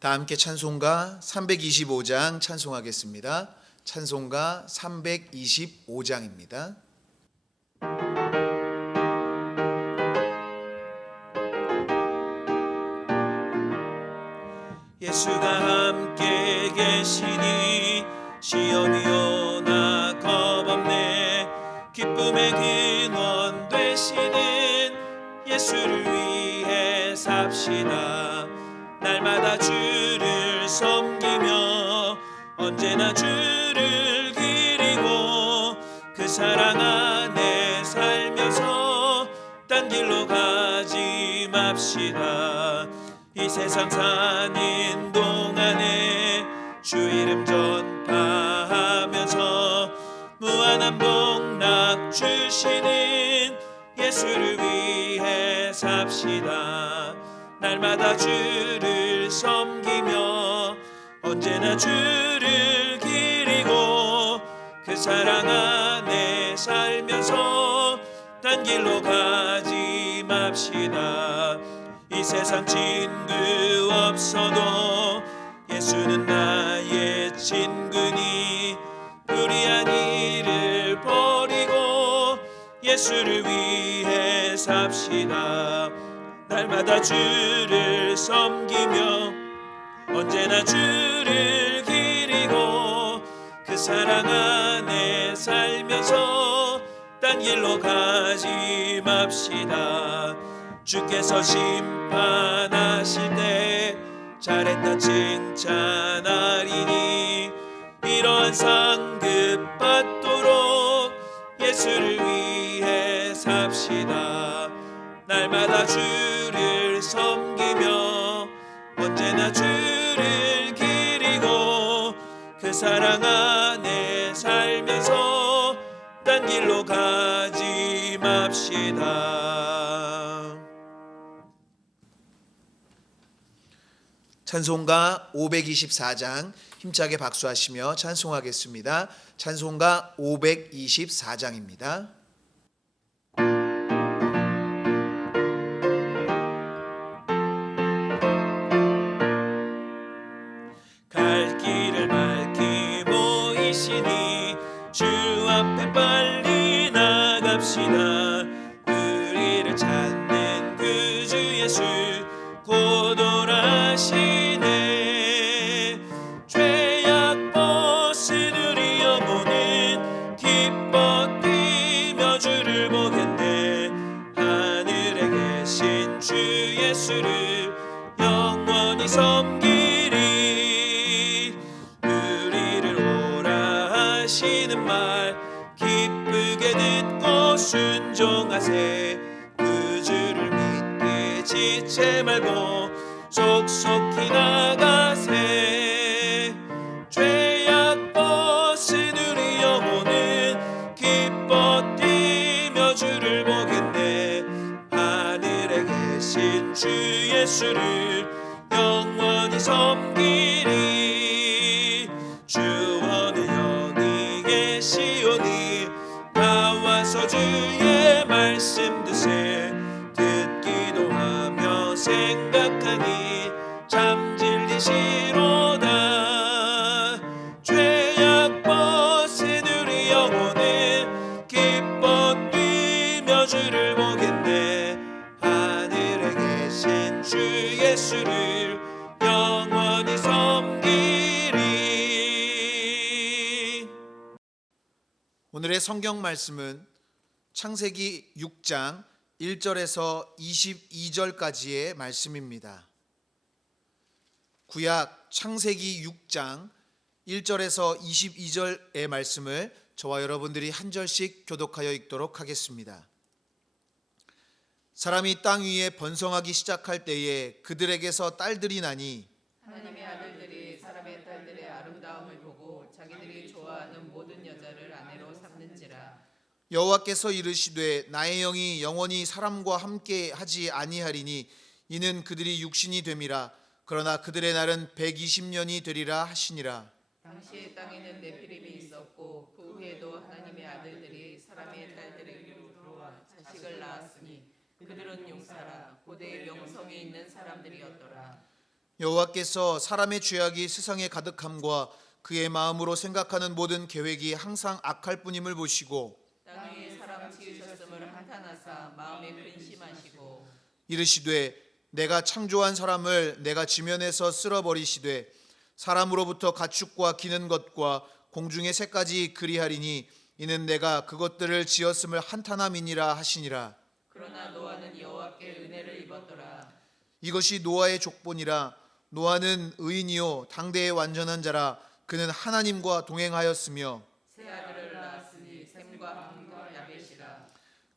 다 함께 찬송가 325장 찬송하겠습니다. 찬송가 325장입니다. 예수가 함께 계시니 시온이여 나 겁없네. 기쁨의 근원 되시는 예수를 위해 삽시다. 날마다 주를 섬기며 언제나 주를 기리고 그 사랑 안에 살면서 딴 길로 가지 맙시다. 이 세상 사는 동안에 주 이름 전파하면서 무한한 복락 주시는 예수를 위해 삽시다. 날마다 주를 섬기며 언제나 주를 기리고 그 사랑 안에 살면서 딴 길로 가지 맙시다. 이 세상 친구 없어도 예수는 나의 친구니 불의한 일을 버리고 예수를 위해 삽시다. 날마다 주를 섬기며 언제나 주를 기리고 그 사랑 안에 살면서 딴 길로 가지 맙시다. 주께서 심판하실 때 잘했다 칭찬하리니 이러한 상급 받도록 예수를 위해 삽시다. 날마다 주를 섬기며 언제나 주를 기리고 그 사랑 안에 살면서 딴 길로 가지 맙시다. 찬송가 524장 힘차게 박수하시며 찬송하겠습니다. 찬송가 524장입니다. 갈 길을 밝히 보이시니 주 앞에 빨리 나갑시다. 우리를 찾는 그 주 예수 곧 오라시네. 죄악 벗은 우리 영혼은 기뻐 뛰며 주를 보겠네. 하늘에 계신 주 예수를 영원히 섬기리. 우리를 오라 하시는 말 기쁘게 듣고 순종하세. 그 주를 믿게 지체 말고 속속히 나가세. 죄악 벗은 우리 영혼은 기뻐 뛰며 주를 보겠네. 하늘에 계신 주 예수를 영원히 섬기리. 주 오늘 여기 계시오니 다 와서 주의 말씀 드세. 듣기도 하며 생각하니 참 진리시로다. 죄악 벗은 우리 영혼은 기뻐 뛰며 주를 보겠네. 하늘에 계신 주 예수를 영원히 섬기리. 오늘의 성경 말씀은 창세기 6장 1절에서 22절까지의 말씀입니다. 구약 창세기 6장 1절에서 22절의 말씀을 저와 여러분들이 한 절씩 교독하여 읽도록 하겠습니다. 사람이 땅 위에 번성하기 시작할 때에 그들에게서 딸들이 나니 하나님의 아들들이 사람의 딸들의 아름다움을 보고 자기들이 좋아하는 모든 여자를 아내로 삼는지라. 여호와께서 이르시되 나의 영이 영원히 사람과 함께 하지 아니하리니 이는 그들이 육신이 됨이라. 그러나 그들의 날은 120년이 되리라 하시니라. 당시에 땅에는 네피림이 있었고 그 후에도 하나님의 아들들이 사람의 딸들에게로 들어와 자식을 낳았으니 그들은 용사라 고대의 명성이 있는 사람들이었더라. 여호와께서 사람의 죄악이 세상에 가득함과 그의 마음으로 생각하는 모든 계획이 항상 악할 뿐임을 보시고 땅 위에 사람 지으셨음을 한탄하사 마음에 근심하시고 이르시되 내가 창조한 사람을 내가 지면에서 쓸어버리시되 사람으로부터 가축과 기는 것과 공중의 새까지 그리하리니 이는 내가 그것들을 지었음을 한탄함이니라 하시니라. 그러나 노아는 여호와께 은혜를 입었더라. 이것이 노아의 족본이라. 노아는 의인이요 당대의 완전한 자라. 그는 하나님과 동행하였으며 세 아들을 낳았으니 셈과 함과 야벳이라.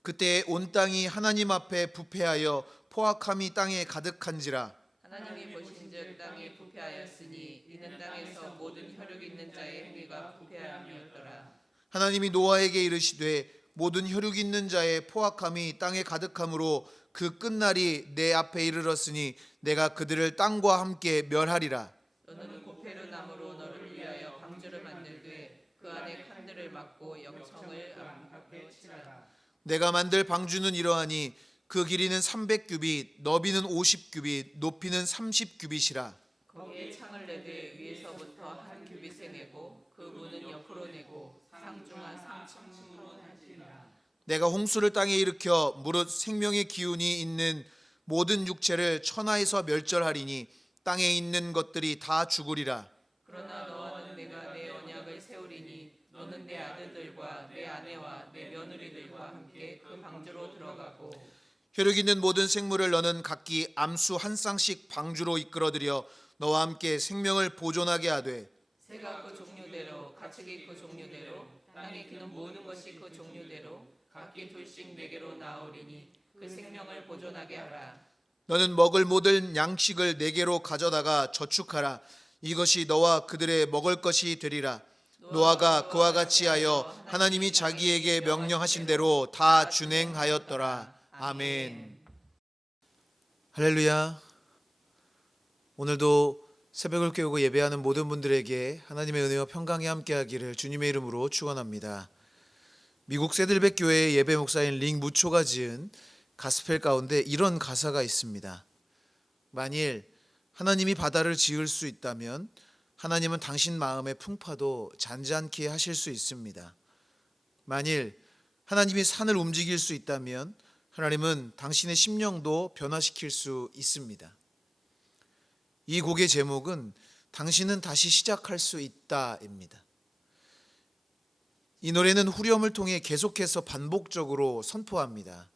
그때 온 땅이 하나님 앞에 부패하여 포악함이 땅에 가득한지라. 하나님이 보신즉 땅이 부패하였으니 이는 땅에서 모든 혈육 있는 자의 행위가 부패함이었더라. 하나님이 노아에게 이르시되 모든 혈육 있는 자의 포악함이 땅에 가득함으로 그 끝날이 내 앞에 이르렀으니 내가 그들을 땅과 함께 멸하리라. 너는 고페르 나무로 너를 위하여 방주를 만들되 그 안에 칸들을 막고 영청을 앞에 치라. 내가 만들 방주는 이러하니 그 길이는 300규빗, 너비는 50규빗, 높이는 30규빗이라. 거기에 창을 내되 위에서부터 한 규빗에 내고 그 문은 옆으로 내고 상중한 상층으로 하시라. 내가 홍수를 땅에 일으켜 무릇 생명의 기운이 있는 모든 육체를 천하에서 멸절하리니 땅에 있는 것들이 다 죽으리라. 그러나 너와는 내가 내 언약을 세우리니 너는 내 아들들과 내 아내와 내 며느리들과 함께 그 방주로 들어가고 혈육 있는 모든 생물을 너는 각기 암수 한 쌍씩 방주로 이끌어들여 너와 함께 생명을 보존하게 하되 새가 그 종류대로 가축이 그 종류대로 땅에 기는 모든 것이 그 종류대로 각기 둘씩 내게로 나오리니 그 생명을 보존하게 하라. 너는 먹을 모든 양식을 내게로 가져다가 저축하라. 이것이 너와 그들의 먹을 것이 되리라. 노아가 그와 같이 하여 하나님이 자기에게 명령하신 대로 다 준행하였더라. 아멘. 할렐루야. 오늘도 새벽을 깨우고 예배하는 모든 분들에게 하나님의 은혜와 평강이 함께하기를 주님의 이름으로 축원합니다. 미국 세들백 교회의 예배 목사인 링 무초가 지은 가스펠 가운데 이런 가사가 있습니다. 만일 하나님이 바다를 지을 수 있다면 하나님은 당신 마음의 풍파도 잔잔케 하실 수 있습니다. 만일 하나님이 산을 움직일 수 있다면 하나님은 당신의 심령도 변화시킬 수 있습니다. 이 곡의 제목은 당신은 다시 시작할 수 있다입니다. 이 노래는 후렴을 통해 계속해서 반복적으로 선포합니다.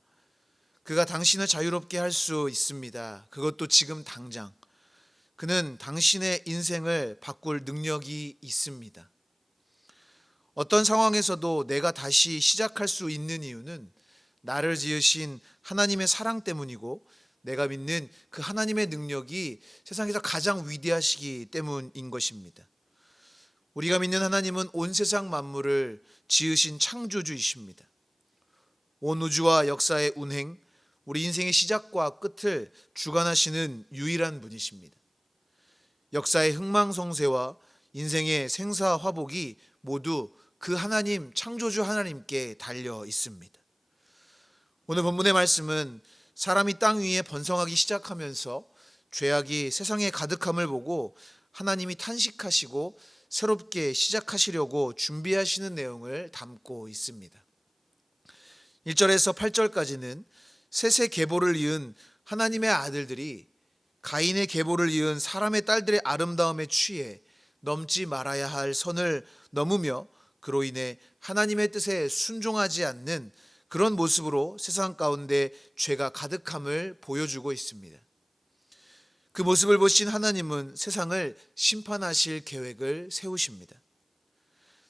그가 당신을 자유롭게 할 수 있습니다. 그것도 지금 당장. 그는 당신의 인생을 바꿀 능력이 있습니다. 어떤 상황에서도 내가 다시 시작할 수 있는 이유는 나를 지으신 하나님의 사랑 때문이고 내가 믿는 그 하나님의 능력이 세상에서 가장 위대하시기 때문인 것입니다. 우리가 믿는 하나님은 온 세상 만물을 지으신 창조주이십니다. 온 우주와 역사의 운행, 우리 인생의 시작과 끝을 주관하시는 유일한 분이십니다. 역사의 흥망성쇠와 인생의 생사화복이 모두 그 하나님, 창조주 하나님께 달려 있습니다. 오늘 본문의 말씀은 사람이 땅 위에 번성하기 시작하면서 죄악이 세상에 가득함을 보고 하나님이 탄식하시고 새롭게 시작하시려고 준비하시는 내용을 담고 있습니다. 1절에서 8절까지는 셋의 계보를 이은 하나님의 아들들이 가인의 계보를 이은 사람의 딸들의 아름다움에 취해 넘지 말아야 할 선을 넘으며 그로 인해 하나님의 뜻에 순종하지 않는 그런 모습으로 세상 가운데 죄가 가득함을 보여주고 있습니다. 그 모습을 보신 하나님은 세상을 심판하실 계획을 세우십니다.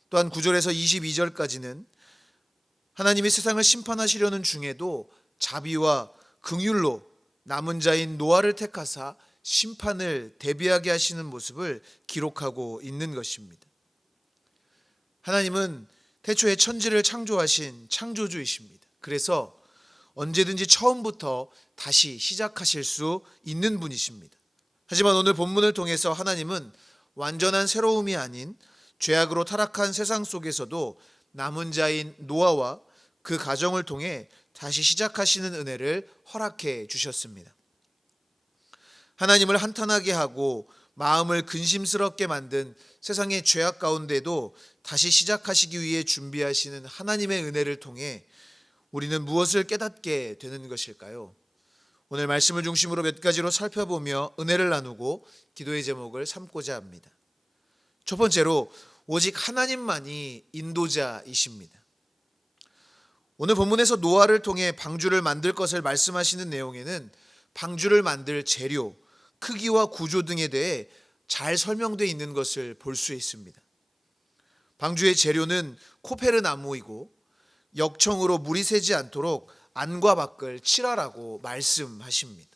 또한 9절에서 22절까지는 하나님이 세상을 심판하시려는 중에도 자비와 긍휼로 남은 자인 노아를 택하사 심판을 대비하게 하시는 모습을 기록하고 있는 것입니다. 하나님은 태초에 천지를 창조하신 창조주이십니다. 그래서 언제든지 처음부터 다시 시작하실 수 있는 분이십니다. 하지만 오늘 본문을 통해서 하나님은 완전한 새로움이 아닌 죄악으로 타락한 세상 속에서도 남은 자인 노아와 그 가정을 통해 다시 시작하시는 은혜를 허락해 주셨습니다. 하나님을 한탄하게 하고 마음을 근심스럽게 만든 세상의 죄악 가운데도 다시 시작하시기 위해 준비하시는 하나님의 은혜를 통해 우리는 무엇을 깨닫게 되는 것일까요? 오늘 말씀을 중심으로 몇 가지로 살펴보며 은혜를 나누고 기도의 제목을 삼고자 합니다. 첫 번째로, 오직 하나님만이 인도자이십니다. 오늘 본문에서 노아를 통해 방주를 만들 것을 말씀하시는 내용에는 방주를 만들 재료, 크기와 구조 등에 대해 잘 설명되어 있는 것을 볼 수 있습니다. 방주의 재료는 코페르 나무이고 역청으로 물이 새지 않도록 안과 밖을 칠하라고 말씀하십니다.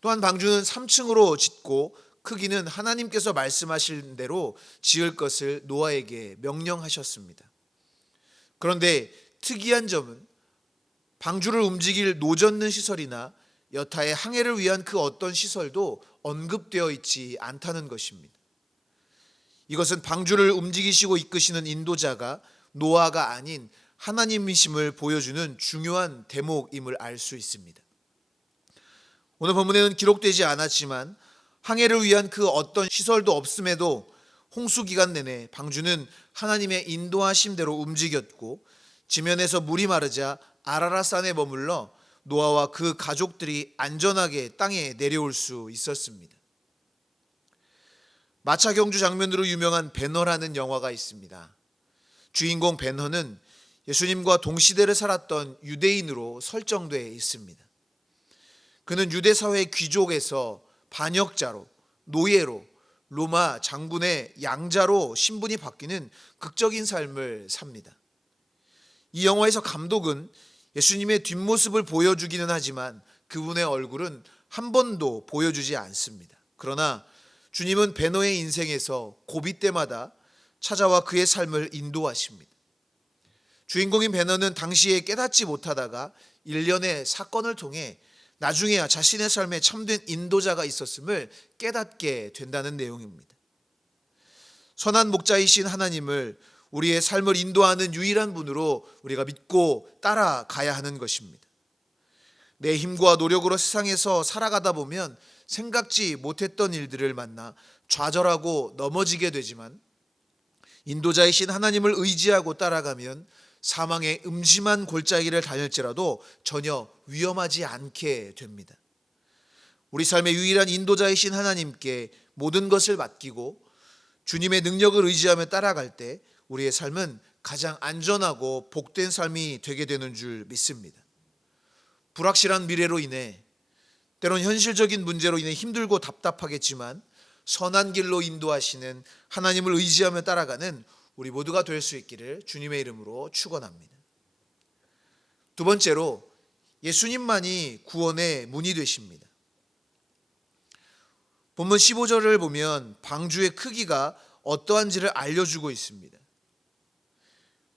또한 방주는 3층으로 짓고 크기는 하나님께서 말씀하신 대로 지을 것을 노아에게 명령하셨습니다. 그런데 특이한 점은 방주를 움직일 노젓는 시설이나 여타의 항해를 위한 그 어떤 시설도 언급되어 있지 않다는 것입니다. 이것은 방주를 움직이시고 이끄시는 인도자가 노아가 아닌 하나님이심을 보여주는 중요한 대목임을 알 수 있습니다. 오늘 본문에는 기록되지 않았지만 항해를 위한 그 어떤 시설도 없음에도 홍수 기간 내내 방주는 하나님의 인도하심대로 움직였고 지면에서 물이 마르자 아라랏산에 머물러 노아와 그 가족들이 안전하게 땅에 내려올 수 있었습니다. 마차 경주 장면으로 유명한 배너라는 영화가 있습니다. 주인공 배너는 예수님과 동시대를 살았던 유대인으로 설정되어 있습니다. 그는 유대 사회 귀족에서 반역자로, 노예로, 로마 장군의 양자로 신분이 바뀌는 극적인 삶을 삽니다. 이 영화에서 감독은 예수님의 뒷모습을 보여주기는 하지만 그분의 얼굴은 한 번도 보여주지 않습니다. 그러나 주님은 배너의 인생에서 고비 때마다 찾아와 그의 삶을 인도하십니다. 주인공인 배너는 당시에 깨닫지 못하다가 일련의 사건을 통해 나중에야 자신의 삶에 참된 인도자가 있었음을 깨닫게 된다는 내용입니다. 선한 목자이신 하나님을 우리의 삶을 인도하는 유일한 분으로 우리가 믿고 따라가야 하는 것입니다. 내 힘과 노력으로 세상에서 살아가다 보면 생각지 못했던 일들을 만나 좌절하고 넘어지게 되지만 인도자이신 하나님을 의지하고 따라가면 사망의 음심한 골짜기를 다닐지라도 전혀 위험하지 않게 됩니다. 우리 삶의 유일한 인도자이신 하나님께 모든 것을 맡기고 주님의 능력을 의지하며 따라갈 때 우리의 삶은 가장 안전하고 복된 삶이 되게 되는 줄 믿습니다. 불확실한 미래로 인해 때론 현실적인 문제로 인해 힘들고 답답하겠지만 선한 길로 인도하시는 하나님을 의지하며 따라가는 우리 모두가 될 수 있기를 주님의 이름으로 축원합니다. 두 번째로, 예수님만이 구원의 문이 되십니다. 본문 15절을 보면 방주의 크기가 어떠한지를 알려주고 있습니다.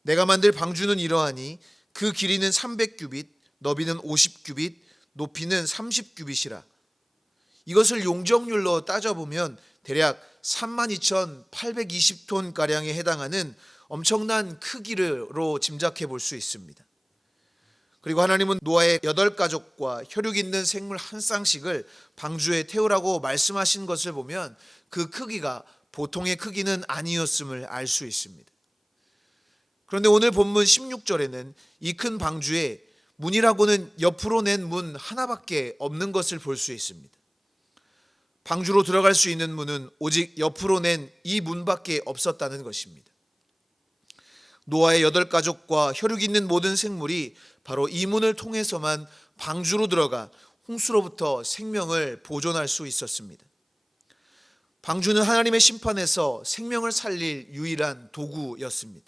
내가 만들 방주는 이러하니 그 길이는 300규빗, 너비는 50규빗, 높이는 30규빗이라. 이것을 용적률로 따져보면 대략 32,820톤가량에 해당하는 엄청난 크기로 짐작해 볼 수 있습니다. 그리고 하나님은 노아의 8가족과 혈육 있는 생물 한 쌍씩을 방주에 태우라고 말씀하신 것을 보면 그 크기가 보통의 크기는 아니었음을 알 수 있습니다. 그런데 오늘 본문 16절에는 이 큰 방주에 문이라고는 옆으로 낸 문 하나밖에 없는 것을 볼 수 있습니다. 방주로 들어갈 수 있는 문은 오직 옆으로 낸 이 문밖에 없었다는 것입니다. 노아의 8가족과 혈육 있는 모든 생물이 바로 이 문을 통해서만 방주로 들어가 홍수로부터 생명을 보존할 수 있었습니다. 방주는 하나님의 심판에서 생명을 살릴 유일한 도구였습니다.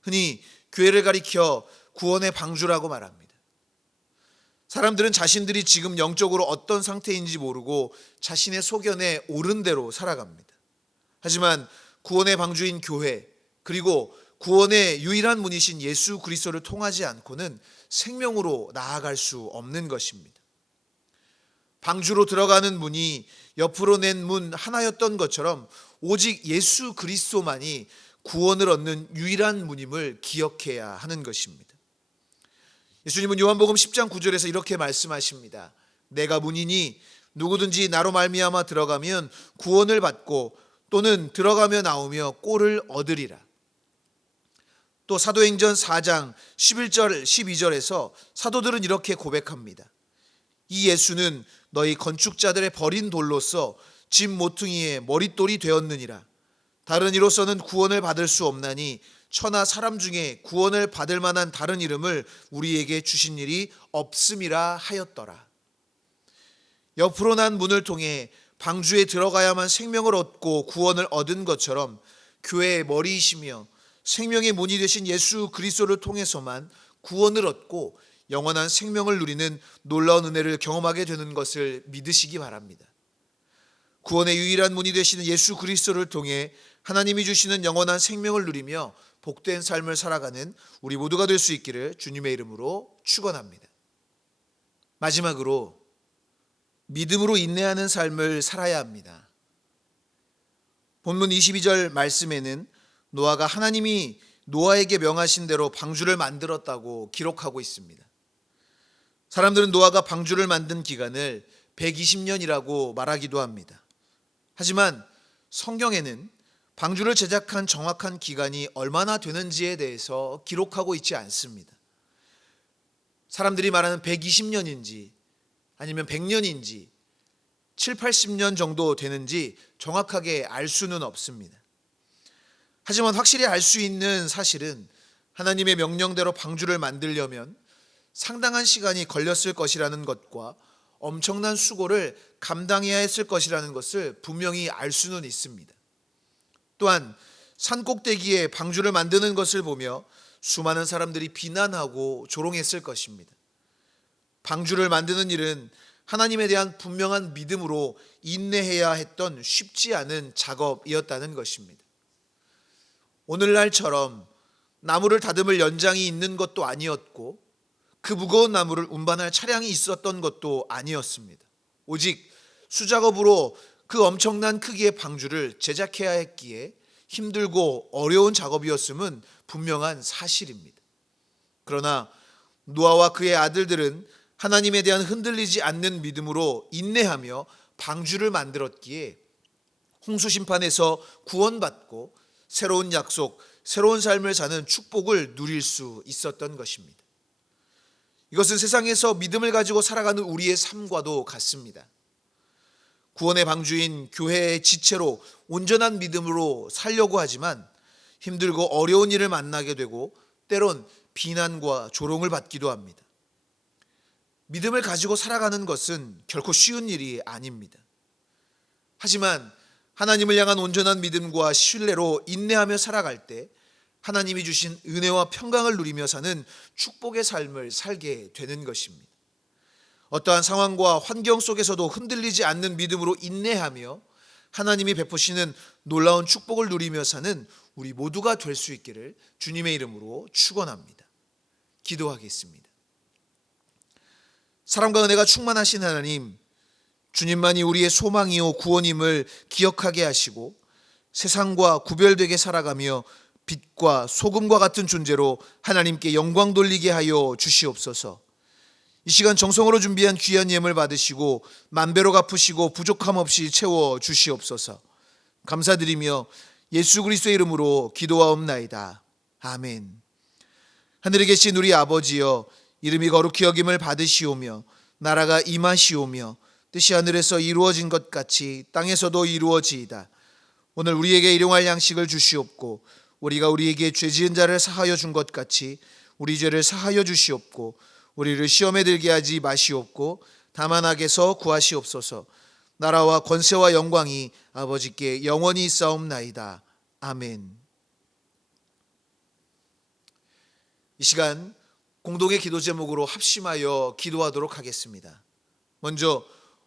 흔히 교회를 가리켜 구원의 방주라고 말합니다. 사람들은 자신들이 지금 영적으로 어떤 상태인지 모르고 자신의 소견에 옳은 대로 살아갑니다. 하지만 구원의 방주인 교회, 그리고 구원의 유일한 문이신 예수 그리스도를 통하지 않고는 생명으로 나아갈 수 없는 것입니다. 방주로 들어가는 문이 옆으로 낸 문 하나였던 것처럼 오직 예수 그리스도만이 구원을 얻는 유일한 문임을 기억해야 하는 것입니다. 예수님은 요한복음 10장 9절에서 이렇게 말씀하십니다. 내가 문이니 누구든지 나로 말미암아 들어가면 구원을 받고 또는 들어가며 나오며 꼴을 얻으리라. 또 사도행전 4장 11절 12절에서 사도들은 이렇게 고백합니다. 이 예수는 너희 건축자들의 버린 돌로서 집 모퉁이의 머릿돌이 되었느니라. 다른 이로서는 구원을 받을 수 없나니 천하 사람 중에 구원을 받을 만한 다른 이름을 우리에게 주신 일이 없음이라 하였더라. 옆으로 난 문을 통해 방주에 들어가야만 생명을 얻고 구원을 얻은 것처럼 교회의 머리이시며 생명의 문이 되신 예수 그리스도를 통해서만 구원을 얻고 영원한 생명을 누리는 놀라운 은혜를 경험하게 되는 것을 믿으시기 바랍니다. 구원의 유일한 문이 되시는 예수 그리스도를 통해 하나님이 주시는 영원한 생명을 누리며 복된 삶을 살아가는 우리 모두가 될 수 있기를 주님의 이름으로 축원합니다. 마지막으로 믿음으로 인내하는 삶을 살아야 합니다. 본문 22절 말씀에는 노아가 하나님이 노아에게 명하신 대로 방주를 만들었다고 기록하고 있습니다. 사람들은 노아가 방주를 만든 기간을 120년이라고 말하기도 합니다. 하지만 성경에는 방주를 제작한 정확한 기간이 얼마나 되는지에 대해서 기록하고 있지 않습니다. 사람들이 말하는 120년인지 아니면 100년인지 7, 80년 정도 되는지 정확하게 알 수는 없습니다. 하지만 확실히 알 수 있는 사실은 하나님의 명령대로 방주를 만들려면 상당한 시간이 걸렸을 것이라는 것과 엄청난 수고를 감당해야 했을 것이라는 것을 분명히 알 수는 있습니다. 또한 산 꼭대기에 방주를 만드는 것을 보며 수많은 사람들이 비난하고 조롱했을 것입니다. 방주를 만드는 일은 하나님에 대한 분명한 믿음으로 인내해야 했던 쉽지 않은 작업이었다는 것입니다. 오늘날처럼 나무를 다듬을 연장이 있는 것도 아니었고 그 무거운 나무를 운반할 차량이 있었던 것도 아니었습니다. 오직 수작업으로 그 엄청난 크기의 방주를 제작해야 했기에 힘들고 어려운 작업이었음은 분명한 사실입니다. 그러나 노아와 그의 아들들은 하나님에 대한 흔들리지 않는 믿음으로 인내하며 방주를 만들었기에 홍수 심판에서 구원받고 새로운 약속, 새로운 삶을 사는 축복을 누릴 수 있었던 것입니다. 이것은 세상에서 믿음을 가지고 살아가는 우리의 삶과도 같습니다. 구원의 방주인 교회의 지체로 온전한 믿음으로 살려고 하지만 힘들고 어려운 일을 만나게 되고 때론 비난과 조롱을 받기도 합니다. 믿음을 가지고 살아가는 것은 결코 쉬운 일이 아닙니다. 하지만 하나님을 향한 온전한 믿음과 신뢰로 인내하며 살아갈 때 하나님이 주신 은혜와 평강을 누리며 사는 축복의 삶을 살게 되는 것입니다. 어떠한 상황과 환경 속에서도 흔들리지 않는 믿음으로 인내하며 하나님이 베푸시는 놀라운 축복을 누리며 사는 우리 모두가 될 수 있기를 주님의 이름으로 축원합니다. 기도하겠습니다. 사랑과 은혜가 충만하신 하나님, 주님만이 우리의 소망이요 구원임을 기억하게 하시고 세상과 구별되게 살아가며 빛과 소금과 같은 존재로 하나님께 영광 돌리게 하여 주시옵소서. 이 시간 정성으로 준비한 귀한 예물 받으시고 만배로 갚으시고 부족함 없이 채워 주시옵소서. 감사드리며 예수 그리스도의 이름으로 기도하옵나이다. 아멘. 하늘에 계신 우리 아버지여, 이름이 거룩히 여김을 받으시오며 나라가 임하시오며 뜻이 하늘에서 이루어진 것 같이 땅에서도 이루어지이다. 오늘 우리에게 일용할 양식을 주시옵고 우리가 우리에게 죄 지은 자를 사하여 준 것 같이 우리 죄를 사하여 주시옵고 우리를 시험에 들게 하지 마시옵고 다만 악에서 구하시옵소서. 나라와 권세와 영광이 아버지께 영원히 있사옵나이다. 아멘. 이 시간 공동의 기도 제목으로 합심하여 기도하도록 하겠습니다. 먼저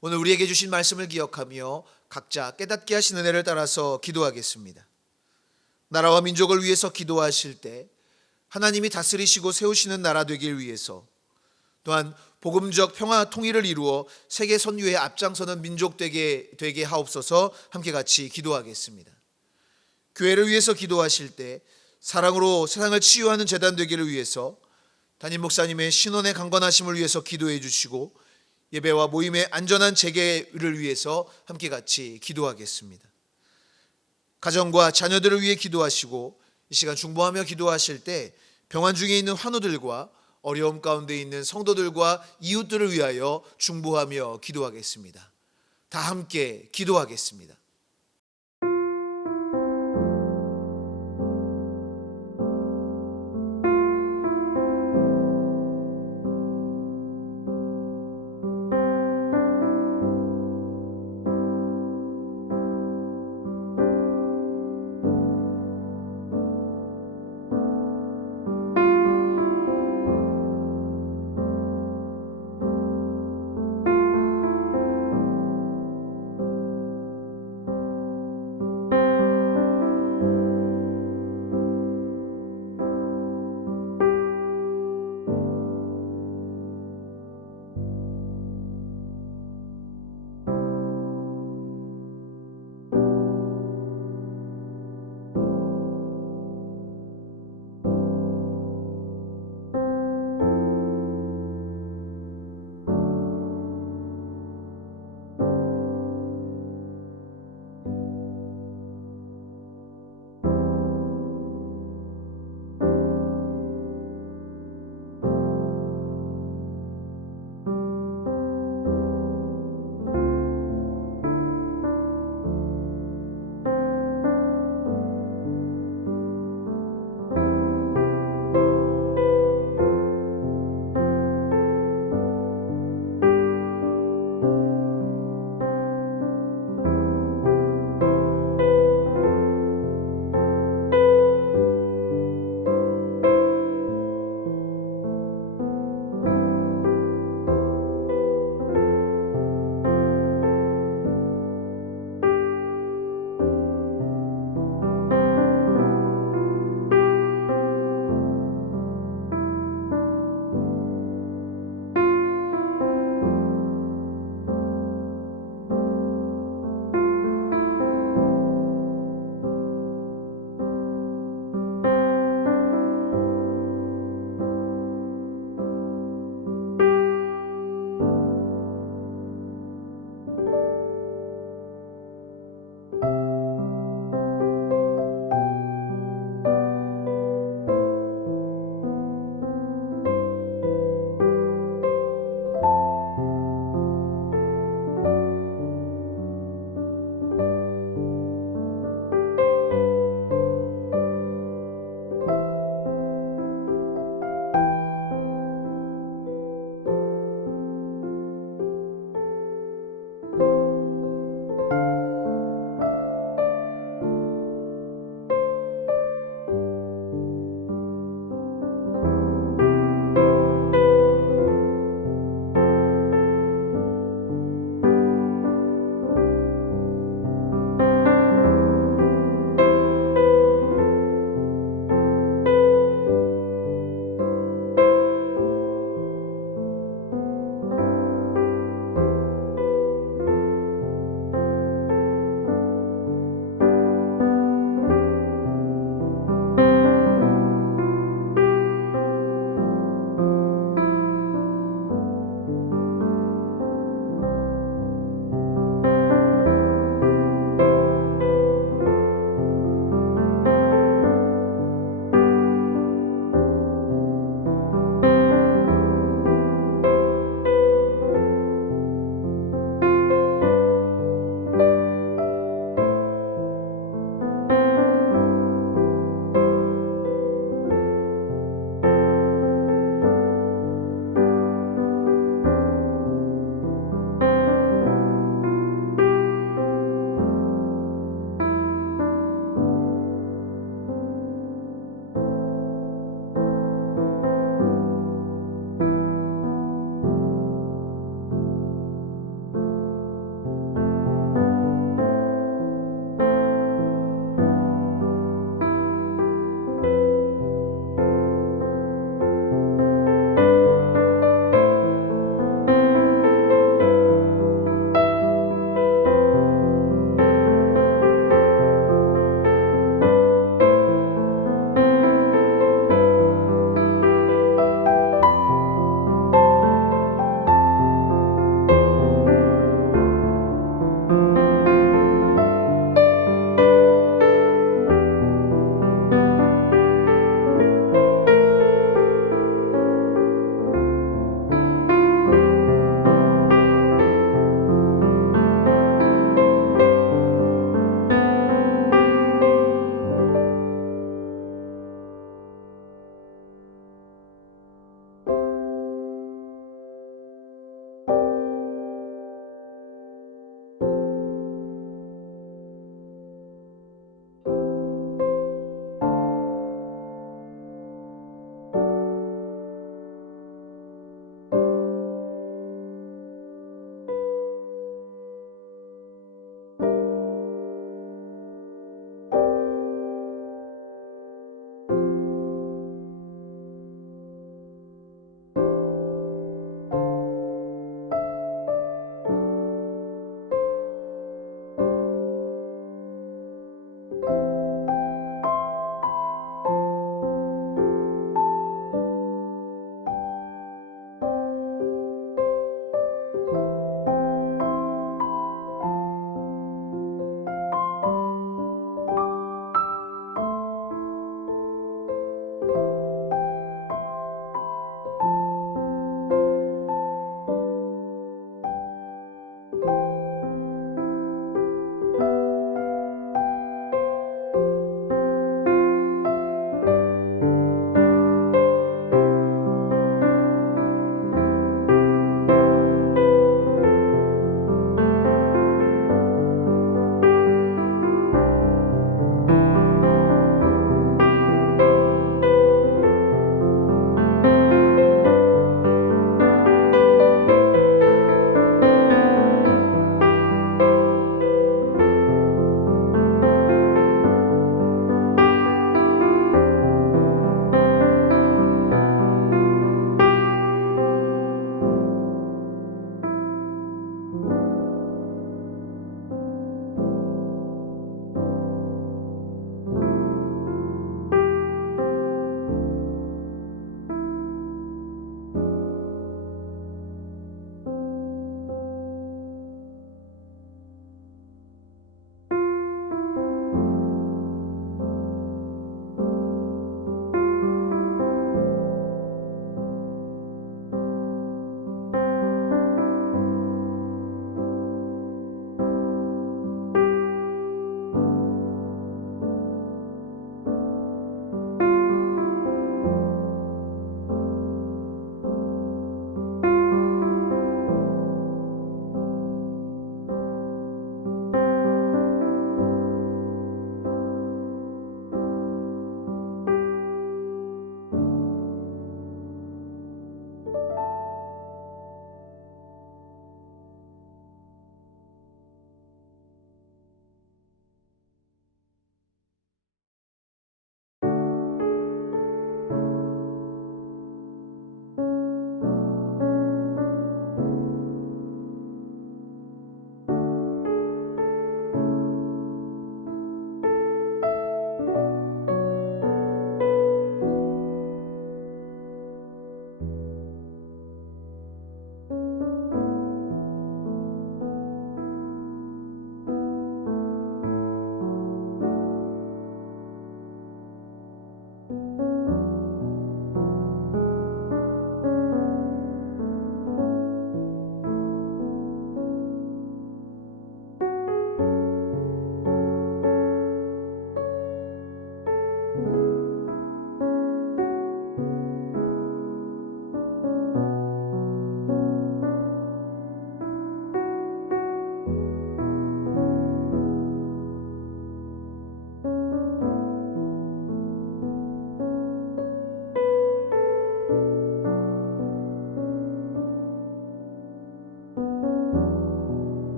오늘 우리에게 주신 말씀을 기억하며 각자 깨닫게 하신 은혜를 따라서 기도하겠습니다. 나라와 민족을 위해서 기도하실 때 하나님이 다스리시고 세우시는 나라 되길 위해서, 또한 복음적 평화 통일을 이루어 세계 선교에 앞장서는 민족 되게 하옵소서. 함께 같이 기도하겠습니다. 교회를 위해서 기도하실 때 사랑으로 세상을 치유하는 재단 되기를 위해서 담임 목사님의 신원의 강건하심을 위해서 기도해 주시고, 예배와 모임의 안전한 재개를 위해서 함께 같이 기도하겠습니다. 가정과 자녀들을 위해 기도하시고 이 시간 중보하며 기도하실 때 병환 중에 있는 환우들과 어려움 가운데 있는 성도들과 이웃들을 위하여 중보하며 기도하겠습니다. 다 함께 기도하겠습니다.